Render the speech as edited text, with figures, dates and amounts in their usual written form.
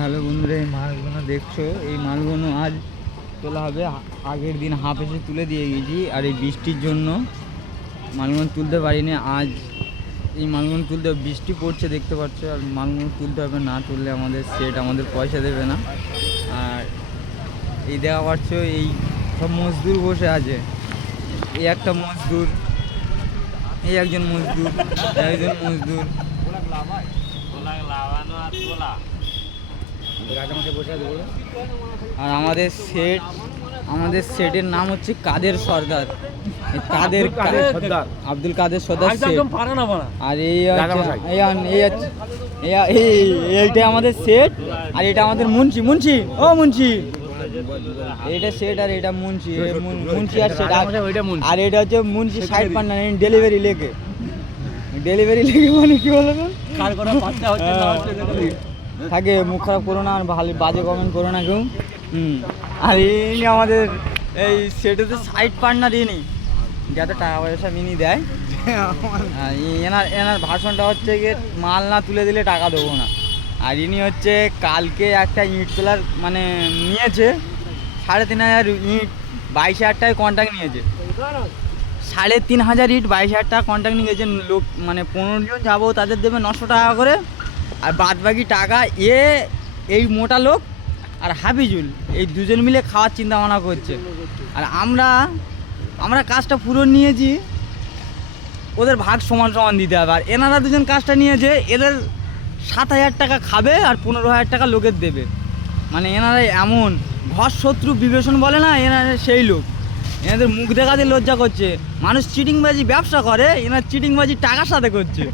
Hello বন্ধুরা, এই মাছগুলো দেখছো, এই মাছগুলো আজ তোলা হবে। আগের দিন হাফ এসে তুলে দিয়ে গেছি, আর এই বৃষ্টির জন্য মালগুলো তুলতে পারিনি। আজ এই মালগুলো তুলতে, বৃষ্টি পড়ছে দেখতে পাচ্ছ, আর মালগুলো তুলতে হবে, না তুললে আমাদের সেট আমাদের পয়সা দেবে না। আর এই দেখা পাচ্ছ, এই সব মজদুর বসে আছে। এই একটা মজদুর, এই একজন মজদুর, একজন মজদুর। আর আমাদের সেটের নাম হচ্ছে কাদের সর্দার, আব্দুল কাদের সর্দার সেট। আর এইটা আমাদের সেট, আর এটা আমাদের মুন্সি। ও মুন্সি, এটা সেট আর এটা মুন্সি। মুন্সি আর সেট, আর এটা হচ্ছে মুন্সি সাইড পার্টনার। ডেলিভারি লেগে মানে কি বলো থাকে, মুখ খারাপ করো না, আর ভালো বাজে কমেন্ট করো না কেউ। আর ইনি আমাদের এই সেটাতে সাইড পার্টনার, ইনি যাতে টাকা পয়সা মিনি দেয়। এনার ভাষণটা হচ্ছে গিয়ে, মাল না তুলে দিলে টাকা দেবো না। আর ইনি হচ্ছে কালকে একটা ইট তোলার মানে নিয়েছে 3,500 ইট, 22,000 টাকায় কন্ট্রাক্ট নিয়েছে। 3,500 ইট 22,000 টাকা কন্ট্রাক্ট নিয়েছে। লোক মানে 15 জন যাবো, তাদের দেবে 900 টাকা করে। আর বাদ বাকি টাকা এই মোটা লোক আর হাবিজুল, এই দুজন মিলে খাওয়ার চিন্তা ভাবনা করছে। আর আমরা কাজটা পুরো নিয়েছি, ওদের ভাগ সমান সমান দিতে হবে। আর এনারা দুজন কাজটা নিয়েছে, এদের 7,000 টাকা খাবে আর 15,000 টাকা লোকের দেবে। মানে এনারা এমন ঘর শত্রু বিবেচন বলে না, এনারা সেই লোক। এনাদের মুখ দেখাতে লজ্জা করছে। মানুষ চিটিংবাজি ব্যবসা করে, এনার চিটিংবাজি টাকার সাথে করছে।